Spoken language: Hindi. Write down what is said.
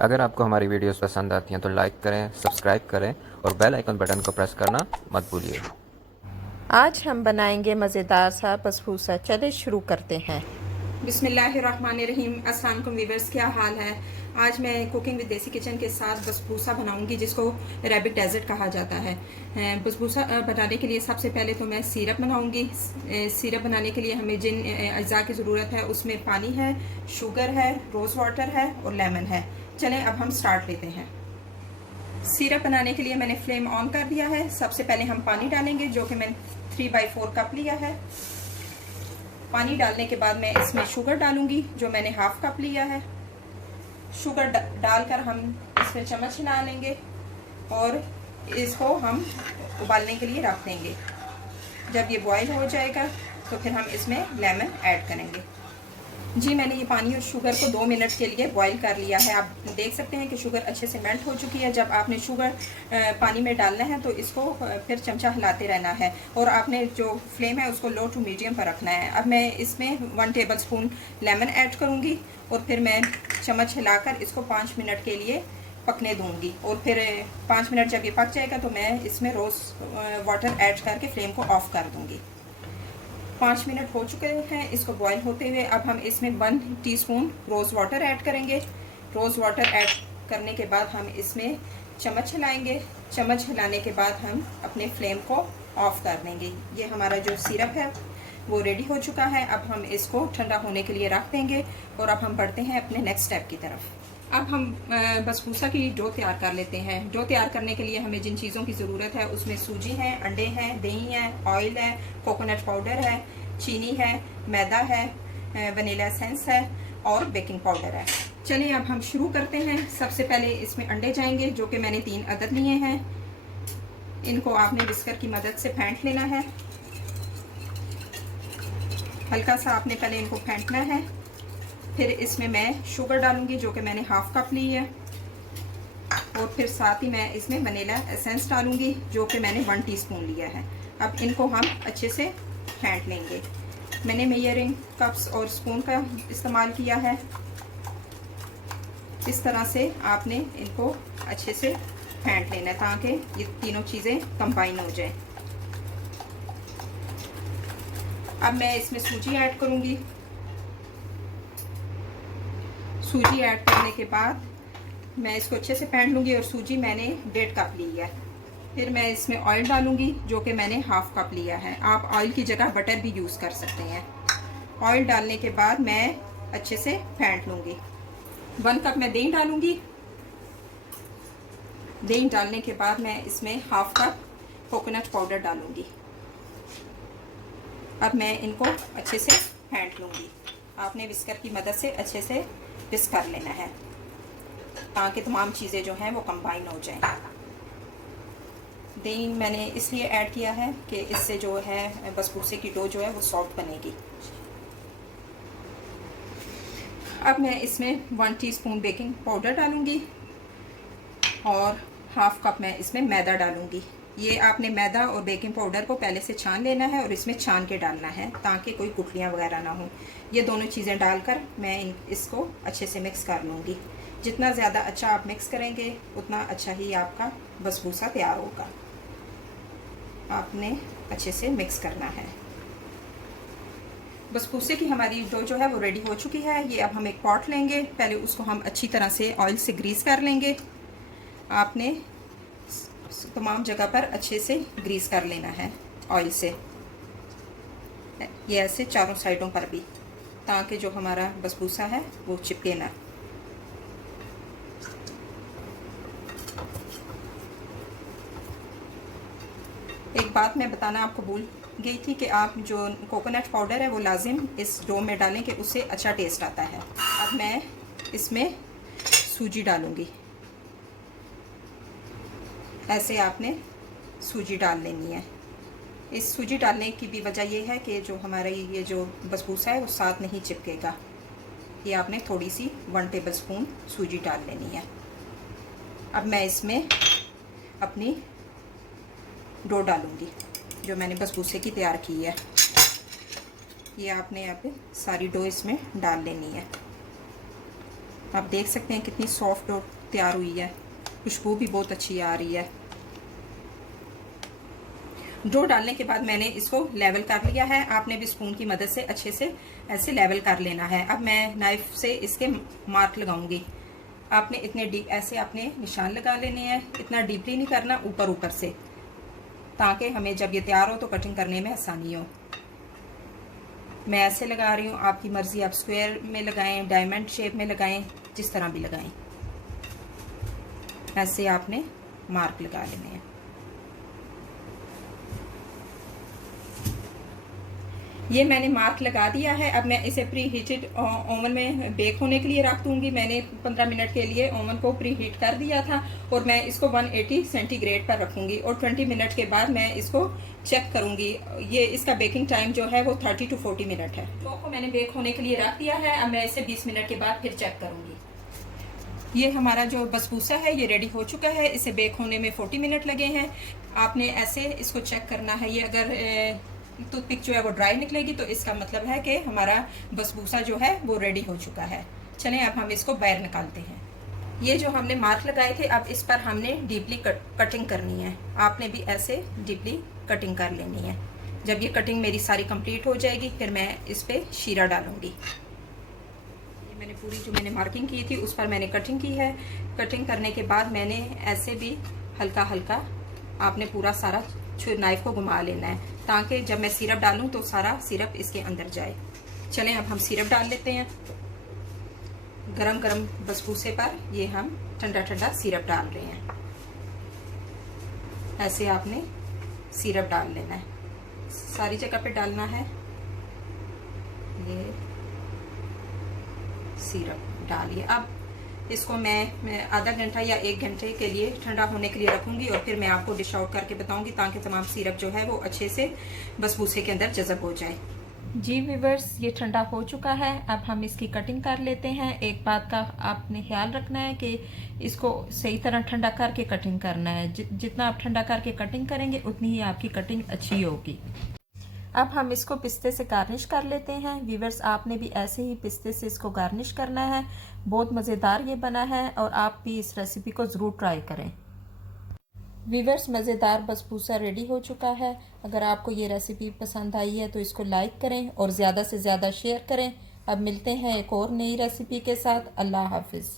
अगर आपको हमारी वीडियोस पसंद आती हैं तो लाइक करें, सब्सक्राइब करें और बेल आइकन बटन को प्रेस करना मत भूलिए। आज हम बनाएंगे मज़ेदार सा बसबूसा। चलिए शुरू करते हैं। बिस्मिल्लाहिर्रहमानिर्रहीम। अस्सलाम वालेकुम वीवर्स, क्या हाल है। आज मैं कुकिंग विद देसी किचन के साथ बसबूसा बनाऊंगी जिसको रैबिट डेजर्ट कहा जाता है। बसबूसा बनाने के लिए सबसे पहले तो मैं सिरप बनाऊंगी। सिरप बनाने के लिए हमें जिन अज्जा की ज़रूरत है उसमें पानी है, शुगर है, रोज़ वाटर है और लेमन है। चलें अब हम स्टार्ट लेते हैं। सिरप बनाने के लिए मैंने फ्लेम ऑन कर दिया है। सबसे पहले हम पानी डालेंगे जो कि मैंने 3/4 कप लिया है। पानी डालने के बाद मैं इसमें शुगर डालूंगी जो मैंने हाफ कप लिया है। शुगर डालकर हम इसमें चम्मच हिला लेंगे और इसको हम उबालने के लिए रख देंगे। जब ये बॉईल हो जाएगा तो फिर हम इसमें लेमन ऐड करेंगे। जी, मैंने ये पानी और शुगर को 2 मिनट के लिए बॉईल कर लिया है। आप देख सकते हैं कि शुगर अच्छे से मेल्ट हो चुकी है। जब आपने शुगर पानी में डालना है तो इसको फिर चमचा हिलाते रहना है और आपने जो फ्लेम है उसको लो टू मीडियम पर रखना है। अब मैं इसमें 1 टेबल स्पून लेमन ऐड करूँगी और फिर मैं चम्मच हिलाकर इसको 5 मिनट के लिए पकने दूँगी और फिर 5 मिनट जब ये पक जाएगा तो मैं इसमें रोज़ वाटर ऐड करके फ्लेम को ऑफ कर दूँगी। 5 मिनट हो चुके हैं इसको बॉईल होते हुए। अब हम इसमें 1 टीस्पून रोज़ वाटर ऐड करेंगे। रोज़ वाटर ऐड करने के बाद हम इसमें चम्मच हिलाएंगे। चम्मच हिलाने के बाद हम अपने फ्लेम को ऑफ कर देंगे। ये हमारा जो सिरप है वो रेडी हो चुका है। अब हम इसको ठंडा होने के लिए रख देंगे और अब हम बढ़ते हैं अपने नेक्स्ट स्टेप की तरफ। अब हम बसबूसा की डो तैयार कर लेते हैं। डो तैयार करने के लिए हमें जिन चीज़ों की ज़रूरत है उसमें सूजी है, अंडे हैं, दही है, ऑयल है, कोकोनट पाउडर है, चीनी है, मैदा है, वनीला एसेंस है और बेकिंग पाउडर है। चलिए अब हम शुरू करते हैं। सबसे पहले इसमें अंडे जाएंगे जो कि मैंने 3 अदद लिए हैं। इनको आपने विस्कर की मदद से फेंट लेना है। हल्का सा आपने पहले इनको फेंटना है। फिर इसमें मैं शुगर डालूंगी जो कि मैंने हाफ कप ली है और फिर साथ ही मैं इसमें वनीला एसेंस डालूंगी जो कि मैंने 1 टीस्पून लिया है। अब इनको हम अच्छे से फेंट लेंगे। मैंने मेजरिंग कप्स और स्पून का इस्तेमाल किया है। इस तरह से आपने इनको अच्छे से फेंट लेना है ताकि ये तीनों चीज़ें कंबाइन हो जाए। अब मैं इसमें सूजी ऐड करूंगी। सूजी ऐड करने के बाद मैं इसको अच्छे से फेंट लूँगी और सूजी मैंने 1.5 कप ली है। फिर मैं इसमें ऑयल डालूँगी जो कि मैंने हाफ कप लिया है। आप ऑयल की जगह बटर भी यूज़ कर सकते हैं। ऑयल डालने के बाद मैं अच्छे से फेंट लूँगी। 1 कप मैं दही डालूँगी। दही डालने के बाद मैं इसमें हाफ कप कोकोनट पाउडर डालूँगी। अब मैं इनको अच्छे से फेंट लूँगी। आपने विस्कर की मदद से अच्छे से विस्क कर लेना है ताकि तमाम चीज़ें जो हैं वो कंबाइन हो जाएं। दही मैंने इसलिए ऐड किया है कि इससे जो है बसबूसे की डो जो है वो सॉफ्ट बनेगी। अब मैं इसमें 1 टीस्पून बेकिंग पाउडर डालूंगी और हाफ कप मैं इसमें मैदा डालूंगी। ये आपने मैदा और बेकिंग पाउडर को पहले से छान लेना है और इसमें छान के डालना है ताकि कोई गुठलियाँ वगैरह ना हो। ये दोनों चीज़ें डालकर मैं इसको अच्छे से मिक्स कर लूँगी। जितना ज़्यादा अच्छा आप मिक्स करेंगे उतना अच्छा ही आपका बसबूसा तैयार होगा। आपने अच्छे से मिक्स करना है। बसबूसे की हमारी डो जो है वो रेडी हो चुकी है। ये अब हम एक पॉट लेंगे। पहले उसको हम अच्छी तरह से ऑयल से ग्रीस कर लेंगे। आपने तमाम जगह पर अच्छे से ग्रीस कर लेना है ऑयल से। ये ऐसे चारों साइडों पर भी ताकि जो हमारा बसबूसा है वो चिपके ना। एक बात मैं बताना आपको भूल गई थी कि आप जो कोकोनट पाउडर है वो लाजिम इस डो में डालें कि उससे अच्छा टेस्ट आता है। अब मैं इसमें सूजी डालूँगी। ऐसे आपने सूजी डाल लेनी है। इस सूजी डालने की भी वजह यह है कि जो हमारा ये जो बसबूसा है वो साथ नहीं चिपकेगा। ये आपने थोड़ी सी 1 टेबल स्पून सूजी डाल लेनी है। अब मैं इसमें अपनी डो डालूँगी जो मैंने बसबूसे की तैयार की है। ये आपने यहाँ पे सारी डो इसमें डाल लेनी है। आप देख सकते हैं कितनी सॉफ्ट डो तैयार हुई है, खुशबू भी बहुत अच्छी आ रही है। डो डालने के बाद मैंने इसको लेवल कर लिया है। आपने भी स्पून की मदद से अच्छे से ऐसे लेवल कर लेना है। अब मैं नाइफ से इसके मार्क लगाऊंगी। आपने इतने डीप ऐसे आपने निशान लगा लेने हैं, इतना डीपली नहीं करना, ऊपर ऊपर से, ताकि हमें जब ये तैयार हो तो कटिंग करने में आसानी हो। मैं ऐसे लगा रही हूँ, आपकी मर्जी, आप स्क्वायर में लगाएं, डायमंड शेप में लगाएं, जिस तरह भी लगाएं। ऐसे आपने मार्क लगा लेने हैं। ये मैंने मार्क लगा दिया है। अब मैं इसे प्री हीटेड ओवन में बेक होने के लिए रख दूंगी। मैंने 15 मिनट के लिए ओवन को प्री हीट कर दिया था और मैं इसको 180 सेंटीग्रेड पर रखूंगी और 20 मिनट के बाद मैं इसको चेक करूंगी। ये इसका बेकिंग टाइम जो है वो 30 to 40 मिनट है। डो को मैंने बेक होने के लिए रख दिया है। अब मैं इसे 20 मिनट के बाद फिर चेक करूंगी। ये हमारा जो बसबूसा है ये रेडी हो चुका है। इसे बेक होने में 40 मिनट लगे हैं। आपने ऐसे इसको चेक करना है। ये अगर टूथपिक जो है वो ड्राई निकलेगी तो इसका मतलब है कि हमारा बसबूसा जो है वो रेडी हो चुका है। चलें अब हम इसको बाहर निकालते हैं। ये जो हमने मार्क लगाए थे, अब इस पर हमने डीपली कटिंग करनी है। आपने भी ऐसे डीपली कटिंग कर लेनी है। जब ये कटिंग मेरी सारी कंप्लीट हो जाएगी फिर मैं इस पर शीरा डालूंगी। ये मैंने पूरी जो मैंने मार्किंग की थी उस पर मैंने कटिंग की है। कटिंग करने के बाद मैंने ऐसे भी हल्का हल्का आपने पूरा सारा नाइफ को घुमा लेना है, ताकि जब मैं सिरप डालूं तो सारा सिरप इसके अंदर जाए। चलें अब हम सिरप डाल लेते हैं। गरम गरम बसबूसे पर ये हम ठंडा ठंडा सिरप डाल रहे हैं। ऐसे आपने सिरप डाल लेना है, सारी जगह पे डालना है। ये सिरप डालिए। अब इसको मैं आधा घंटा या 1 घंटे के लिए ठंडा होने के लिए रखूंगी और फिर मैं आपको डिश आउट करके बताऊंगी, ताकि तमाम सिरप जो है वो अच्छे से बसबूसे के अंदर जज़ब हो जाए। जी व्यूअर्स, ये ठंडा हो चुका है। अब हम इसकी कटिंग कर लेते हैं। एक बात का आपने ख्याल रखना है कि इसको सही तरह ठंडा करके कटिंग करना है। जितना आप ठंडा करके कटिंग करेंगे उतनी ही आपकी कटिंग अच्छी होगी। अब हम इसको पिस्ते से गार्निश कर लेते हैं। व्यूअर्स, आपने भी ऐसे ही पिस्ते से इसको गार्निश करना है। बहुत मज़ेदार ये बना है और आप भी इस रेसिपी को ज़रूर ट्राई करें। व्यूअर्स, मज़ेदार बसबूसा रेडी हो चुका है। अगर आपको ये रेसिपी पसंद आई है तो इसको लाइक करें और ज़्यादा से ज़्यादा शेयर करें। अब मिलते हैं एक और नई रेसिपी के साथ। अल्लाह हाफिज़।